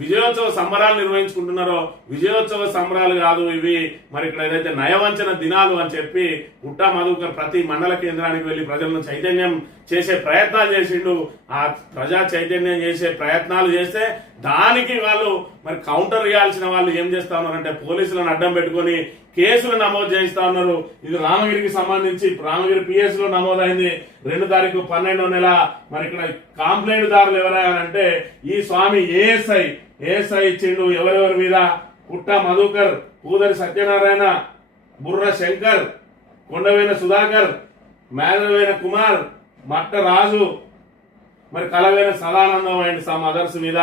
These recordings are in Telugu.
విజయోత్సవ సంబరాలు నిర్వహించుకుంటున్నారో విజయోత్సవ సంబరాలు కాదు ఇవి, మరి ఇక్కడ ఏదైతే నయవంచన దినాలు అని చెప్పి పుట్టా మధుకర్ ప్రతి మండల కేంద్రానికి వెళ్లి ప్రజలను చైతన్యం చేసే ప్రయత్నాలు చేసిండు. ఆ ప్రజా చైతన్యం చేసే ప్రయత్నాలు చేస్తే దానికి వాళ్ళు మరి కౌంటర్ ఇవ్వాల్సిన వాళ్ళు ఏం చేస్తా ఉన్నారంటే పోలీసులను అడ్డం పెట్టుకొని కేసులు నమోదు చేయిస్తా ఉన్నారు. ఇది రామగిరికి సంబంధించి రామగిరి పిఎస్ లో నమోదైంది 2 తారీఖు 12వ నెల. మరి ఇక్కడ కంప్లైంట్ దారులు ఎవరైనా ఈ స్వామి ఏఎస్ఐ ఇచ్చిండు. ఎవరెవరి మీద? పుట్టా మధుకర్, పూదరి సత్యనారాయణ, బుర్ర శంకర్, కొండవేన సుధాకర్, మేధవేన కుమార్, మట్ట రాజు, మరి Kalavena Sadanandam and some others మీద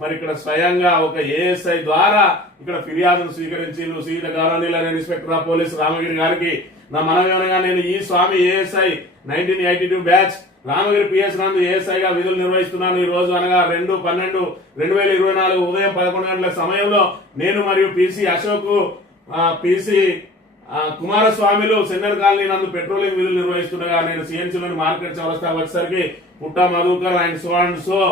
మరి ఇక్కడ స్వయంగా ఒక ఏఎస్ఐ ద్వారా ఇక్కడ ఫిర్యాదును స్వీకరించి సీత గవర్నీల ఇన్స్పెక్టర్ ఆఫ్ పోలీస్ రామగిరి గారికి నా మనమేమనగా నేను ఈ స్వామి ఏఎస్ఐ 1982 బ్యాచ్ రామగిరి పిఎస్ నందు ఏఎస్ఐగా విధులు నిర్వహిస్తున్నాను. ఈ రోజు అనగా 2/12/2024 ఉదయం 11 గంటల సమయంలో నేను మరియు పిసి అశోక్, పిసి కుమారస్వామిలు సెన్నర్ కాలనీ నందు పెట్రోలింగ్ విధులు నిర్వహిస్తుండగా నేను సిఎన్సీలోని మార్కెట్ చౌరస్తా వచ్చేసరికి పుట్టా మధుకర్ అండ్ సో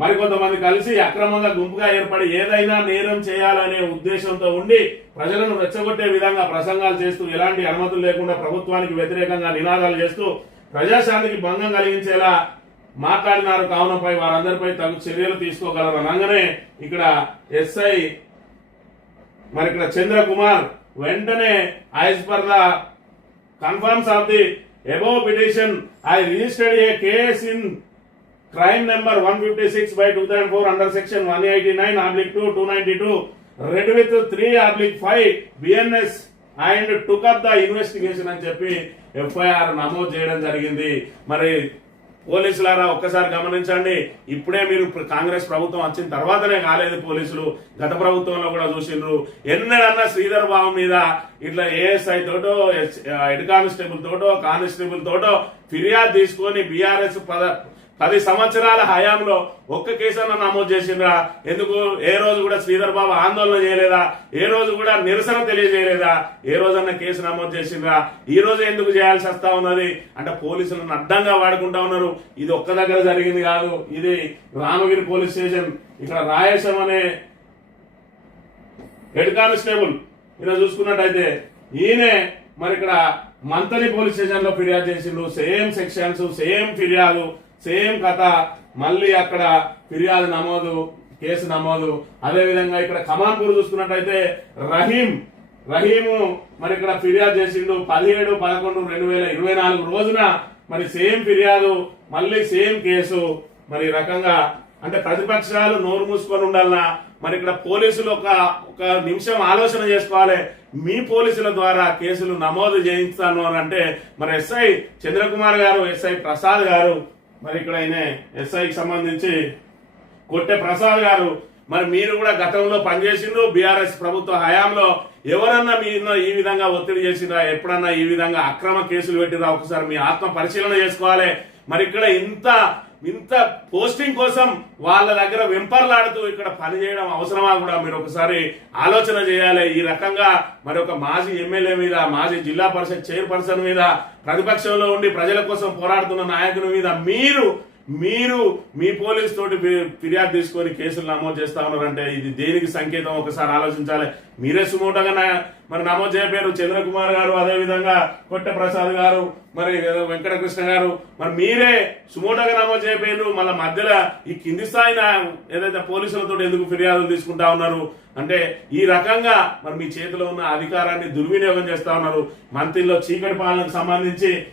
మరికొంతమంది కలిసి అక్రమంగా గుంపుగా ఏర్పడి ఏదైనా నేరం చేయాలనే ఉద్దేశంతో ఉండి ప్రజలను రెచ్చగొట్టే విధంగా ప్రసంగాలు చేస్తూ ఎలాంటి అనుమతులు లేకుండా ప్రభుత్వానికి వ్యతిరేకంగా నినాదాలు చేస్తూ ప్రజాశాంతికి భంగం కలిగించేలా మాట్లాడినారు. కావునపై వారందరిపై తగు చర్యలు తీసుకోగలరు అనగానే ఇక్కడ ఎస్ఐ మరి ఇక్కడ చంద్రకుమార్ వెంటనే as per the confirms of the above petition I registered A case in crime number 156/2004 under section 189/2 292 read with 3/5 BNS and took up the investigation అని చెప్పి ఎఫ్ఐఆర్ నమోదు చేయడం జరిగింది. మరి పోలీసులారా ఒక్కసారి గమనించండి. ఇప్పుడే మీరు కాంగ్రెస్ ప్రభుత్వం వచ్చిన తర్వాతనే కాలేదు పోలీసులు, గత ప్రభుత్వంలో కూడా చూసిండ్రు. ఎన్నడన్నా శ్రీధర్ బాబు మీద ఇట్లా ఏఎస్ఐ తోటో హెడ్ కానిస్టేబుల్ తోటో కానిస్టేబుల్ తోటో ఫిర్యాదు తీసుకొని బీఆర్ఎస్ 10 సంవత్సరాల హయాంలో ఒక్క కేసన్నా నమోదు చేసిండ్రా? ఎందుకు? ఏ రోజు కూడా శ్రీధర్ బాబు ఆందోళన చేయలేదా? ఏ రోజు కూడా నిరసన తెలియజేయలేదా? ఏ రోజన్నా కేసు నమోదు చేసిండ్రా? ఈ రోజు ఎందుకు చేయాల్సి వస్తా ఉన్నది అంటే పోలీసులను అడ్డంగా వాడుకుంటా ఉన్నారు. ఇది ఒక్క దగ్గర జరిగింది కాదు, ఇది రామగిరి పోలీస్ స్టేషన్. ఇక్కడ రాయేశం అనే హెడ్ కానిస్టేబుల్ ఈయన చూసుకున్నట్టయితే ఈయనే మరి ఇక్కడ మంతని పోలీస్ స్టేషన్ లో ఫిర్యాదు చేసిండు. సేమ్ సెక్షన్స్, సేమ్ ఫిర్యాదు, సేమ్ కథ. మళ్ళీ అక్కడ ఫిర్యాదు నమోదు, కేసు నమోదు. అదే విధంగా ఇక్కడ కమాన్పూర్ చూసుకున్నట్టయితే రహీము మరి ఇక్కడ ఫిర్యాదు చేసిండు 17/11/2024 రోజున. మరి సేమ్ ఫిర్యాదు, మళ్ళీ సేమ్ కేసు. మరి రకంగా అంటే ప్రతిపక్షాలు నోరు మూసుకొని ఉండాలన్నా మరి ఇక్కడ పోలీసులు ఒక నిమిషం ఆలోచన చేసుకోవాలి. మీ పోలీసుల ద్వారా కేసులు నమోదు చేయిస్తాను అని అంటే మరి ఎస్ఐ చంద్రకుమార్ గారు, ఎస్ఐ ప్రసాద్ గారు, మరి ఇక్కడ ఆయన ఎస్ఐకి సంబంధించి కొట్టె ప్రసాద్ గారు, మరి మీరు కూడా గతంలో పనిచేసిండ్రు బీఆర్ఎస్ ప్రభుత్వ హయాంలో. ఎవరన్నా మీరు ఈ విధంగా ఒత్తిడి చేసిరా? ఎప్పుడన్నా ఈ విధంగా అక్రమ కేసులు పెట్టిరా? ఒకసారి మీ ఆత్మ పరిశీలన చేసుకోవాలి. మరి ఇక్కడ ఇంత పోస్టింగ్ కోసం వాళ్ళ దగ్గర వెంపర్లాడుతూ ఇక్కడ పనిచేయడం అవసరమా కూడా మీరు ఒకసారి ఆలోచన చేయాలి. ఈ రకంగా మరి ఒక మాజీ ఎమ్మెల్యే మీద, మాజీ జిల్లా పరిషత్ చైర్పర్సన్ మీద, ప్రతిపక్షంలో ఉండి ప్రజల కోసం పోరాడుతున్న నాయకుని మీద మీరు మీ పోలీస్ తోటి ఫిర్యాదు తీసుకొని కేసులు నమోదు చేస్తా ఉన్నారంటే ఇది దేనికి సంకేతం? ఒకసారి ఆలోచించాలి. మీరే సుమోటోగా మరి నమోదు చేయలేరు. చంద్రకుమార్ గారు, అదే విధంగా కొట్టె ప్రసాద్ గారు, మరి వెంకటకృష్ణ గారు, మరి మీరే సుమోటోగా నమోదు చేయలేరు. మళ్ళీ మధ్యలో ఈ కింది స్థాయి ఏదైతే పోలీసులతో ఎందుకు ఫిర్యాదులు తీసుకుంటా ఉన్నారు అంటే ఈ రకంగా మరి మీ చేతిలో ఉన్న అధికారాన్ని దుర్వినియోగం చేస్తా ఉన్నారు. మంత్రిలో చీకటి పాలనకు సంబంధించి